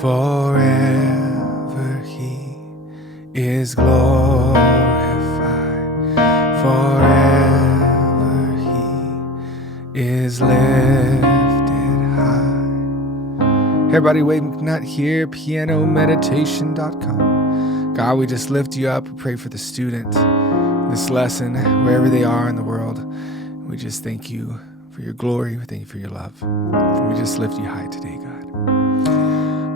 Forever he is glorified. Forever he is lifted high. Hey everybody, Eb McNutt here, pianomeditation.com. God, we just lift you up. We pray for the student, this lesson, wherever they are in the world. We just thank you for your glory. We thank you for your love. We just lift you high today, God.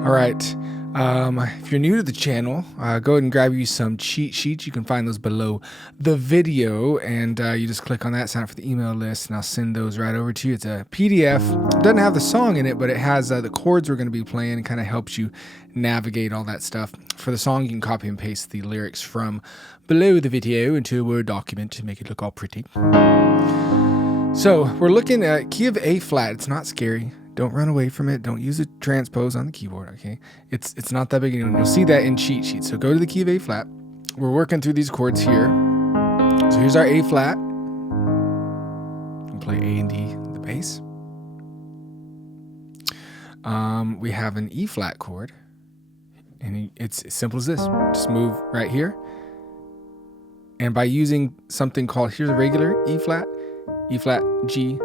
All right. If you're new to the channel, go ahead and grab you some cheat sheets. You can find those below the video, and you just click on that, sign up for the email list, and I'll send those right over to you. It's a PDF. It doesn't have the song in it, but it has the chords we're going to be playing and kind of helps you navigate all that stuff. For the song, you can copy and paste the lyrics from below the video into a Word document to make it look all pretty. So we're looking at key of A flat. It's not scary. Don't run away from it. Don't use a transpose on the keyboard, okay? It's not that big a deal. You'll see that in cheat sheets. So go to the key of A flat. We're working through these chords here. So here's our A flat. And play A and D, the bass. We have an E flat chord. And it's as simple as this. Just move right here. And by using something called, here's a regular E flat, G,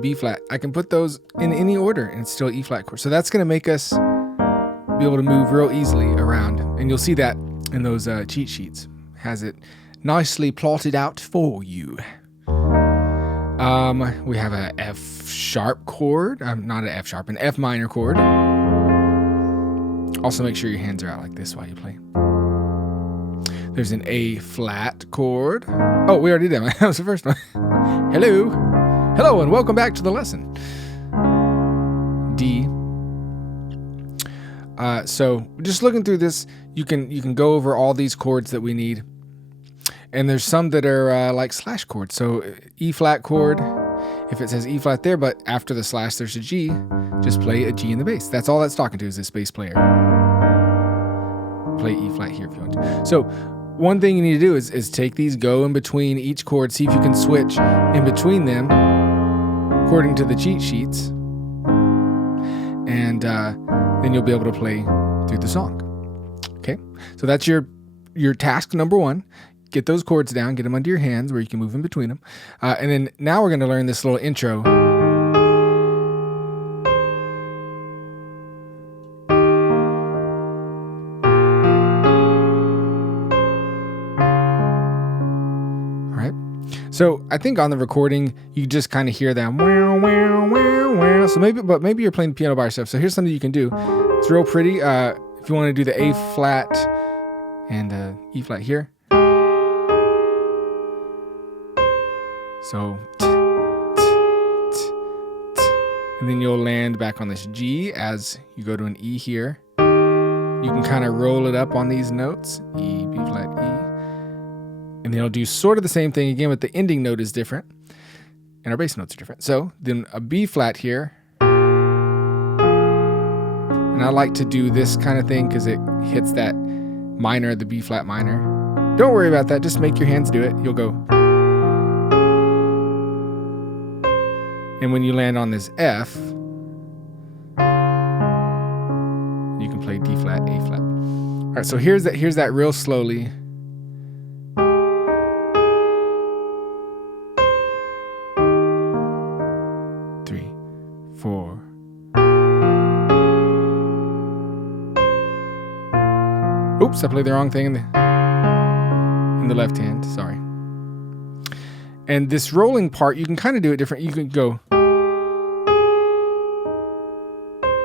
B flat. I can put those in any order and it's still E flat chord. So that's going to make us be able to move real easily around. And you'll see that in those cheat sheets. Has it nicely plotted out for you. We have a F sharp chord. Not an F sharp, an F minor chord. Also make sure your hands are out like this while you play. There's an A flat chord. Oh, we already did that. That was the first one. Hello. Hello and welcome back to the lesson. D. So just looking through this, you can go over all these chords that we need. And there's some that are like slash chords. So E flat chord, if it says E flat there, but after the slash there's a G, just play a G in the bass. That's all that's talking to is this bass player. Play E flat here if you want to. So one thing you need to do is take these, go in between each chord, see if you can switch in between them according to the cheat sheets, and then you'll be able to play through the song. Okay, so that's your task number one. Get those chords down, get them under your hands where you can move in between them, and then now we're going to learn this little intro. So I think on the recording, you just kind of hear that wow, wow, wow, wow. So maybe you're playing piano by yourself. So here's something you can do. It's real pretty. If you want to do the A flat and E flat here. So, and then you'll land back on this G as you go to an E here. You can kind of roll it up on these notes. E, B flat, E. And then it'll do sort of the same thing again, but the ending note is different. And our bass notes are different. So then a B flat here. And I like to do this kind of thing because it hits that minor, the B flat minor. Don't worry about that. Just make your hands do it. You'll go. And when you land on this F, you can play D flat, A flat. All right, so here's that real slowly. Four. Oops, I played the wrong thing in the left hand, sorry. And this rolling part, you can kind of do it different. You can go,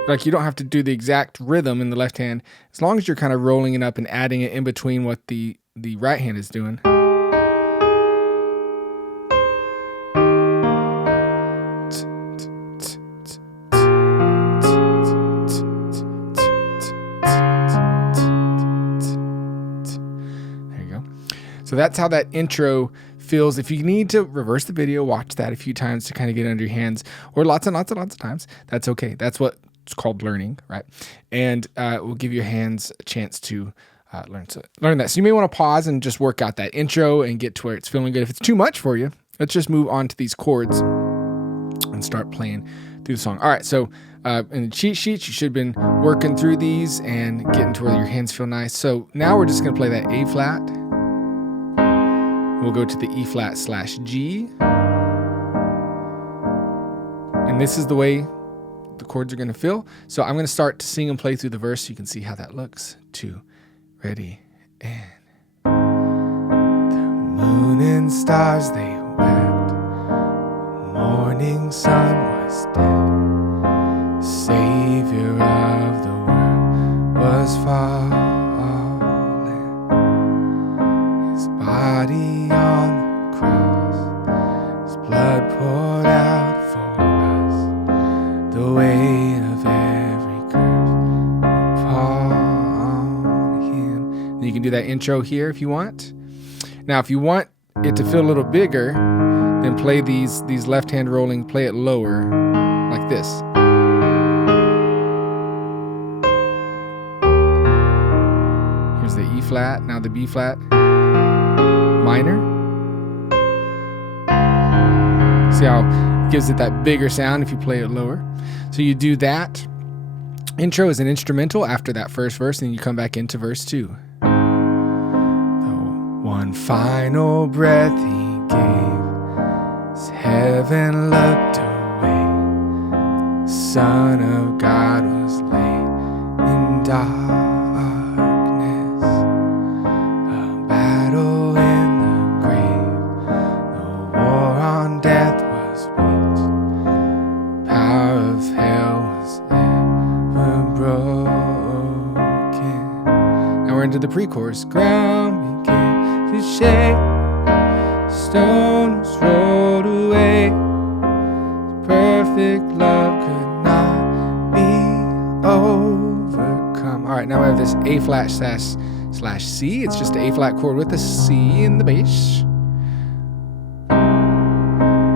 like you don't have to do the exact rhythm in the left hand, as long as you're kind of rolling it up and adding it in between what the right hand is doing. So that's how that intro feels. If you need to reverse the video, watch that a few times to kind of get under your hands, or lots and lots and lots of times. That's okay. That's what it's called learning, right? And we'll give your hands a chance to learn that. So you may want to pause and just work out that intro and get to where it's feeling good. If it's too much for you, let's just move on to these chords and start playing through the song. All right, so in the cheat sheets, you should have been working through these and getting to where your hands feel nice. So now we're just going to play that A flat. We'll go to the E flat / G. And this is the way the chords are going to feel. So I'm going to start to sing and play through the verse so you can see how that looks. 2, ready, and the moon and stars, they wept. The morning sun was dead. Savior of the world was fallen. His body on the cross, his blood poured out for us. The weight of every curse upon him. And you can do that intro here if you want. Now, if you want it to feel a little bigger, then play these left hand rolling, play it lower, like this. Here's the E flat, now the B flat minor. See how it gives it that bigger sound if you play it lower. So you do that. Intro is an instrumental after that first verse, and then you come back into verse 2. One final breath he gave, as heaven looked away. The Son of God was laid in darkness. A battle in the grave, the war on death was waged. The power of hell was ever broken. Now we're into the pre-chorus. Ground began to shake, stones rolled away. Perfect love could not be overcome. All right, now we have this A flat / C. It's just an A flat chord with a C in the bass.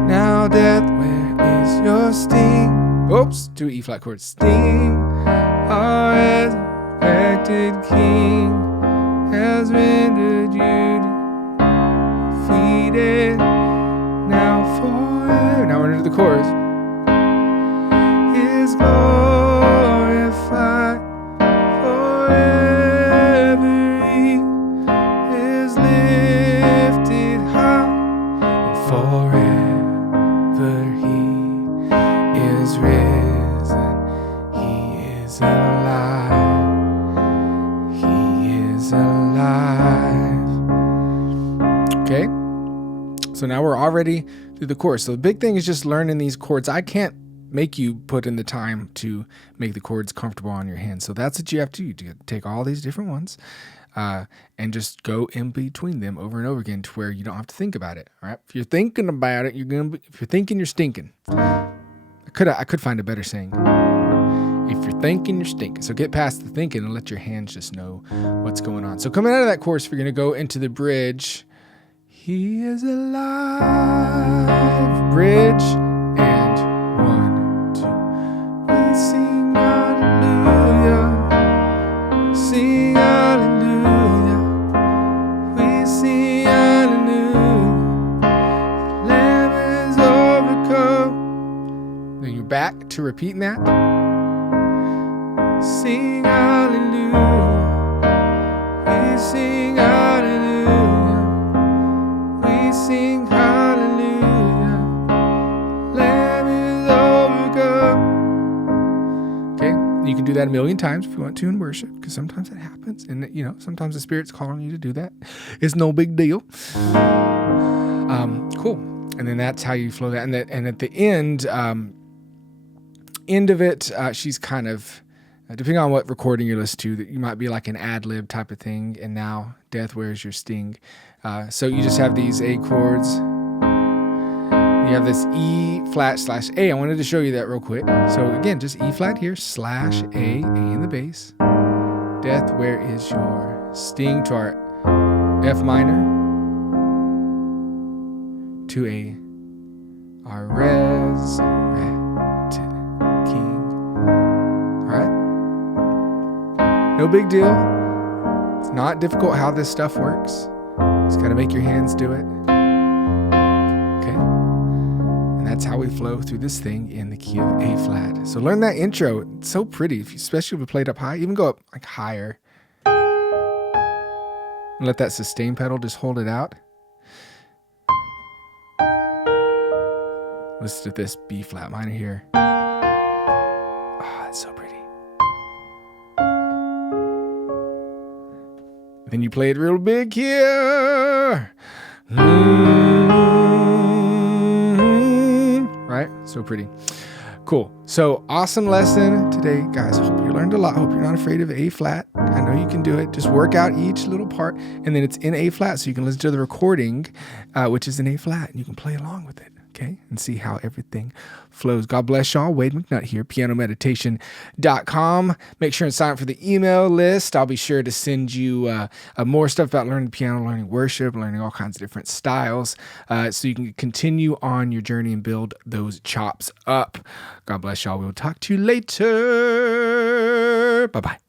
Now death, where is your sting? Oops, 2 E flat chords. Sting, our resurrected King has rendered you defeated. Now forever. Now we're into the chorus. Is glorified forever. He is lifted high, and forever He is risen. He is alive. He is alive. Okay, so now we're already through the chorus. So the big thing is just learning these chords. I can't make you put in the time to make the chords comfortable on your hands. So that's what you have to do. You take all these different ones and just go in between them over and over again to where you don't have to think about it. All right. If you're thinking about it, if you're thinking, you're stinking. I could find a better saying. If you're thinking, you're stinking. So get past the thinking and let your hands just know what's going on. So coming out of that chorus, we're going to go into the bridge. He is alive. Bridge. And 1, 2. We sing hallelujah. Sing hallelujah. We sing hallelujah. The Lamb is overcome. Then you're back to repeating that. Sing hallelujah. We sing hallelujah. We sing hallelujah. Lamb is overcome. Okay, you can do that a million times if you want to in worship, because sometimes it happens, and sometimes the Spirit's calling you to do that. It's no big deal. Cool. And then that's how you flow that. And at the end of it, she's kind of, depending on what recording you're listening to, that you might be like an ad-lib type of thing. And now, death, where's your sting? So you just have these A chords. You have this E flat / A. I wanted to show you that real quick. So again, just E flat here / A in the bass. Death, where is your sting? To our F minor. To A, our resurrected King. All right. No big deal. It's not difficult how this stuff works. Just got to make your hands do it. Okay. And that's how we flow through this thing in the key of A flat. So learn that intro. It's so pretty, especially if we play it up high. Even go up like higher. And let that sustain pedal just hold it out. Listen to this B flat minor here. Oh, that's so pretty. Then you play it real big here. Right? So pretty. Cool. So awesome lesson today, guys. Hope you learned a lot. Hope you're not afraid of A flat. I know you can do it. Just work out each little part, and then it's in A flat, so you can listen to the recording, which is in A flat, and you can play along with it. Okay, and see how everything flows. God bless y'all. Wade McNutt here, pianomeditation.com. Make sure and sign up for the email list. I'll be sure to send you more stuff about learning piano, learning worship, learning all kinds of different styles, so you can continue on your journey and build those chops up. God bless y'all. We will talk to you later. Bye-bye.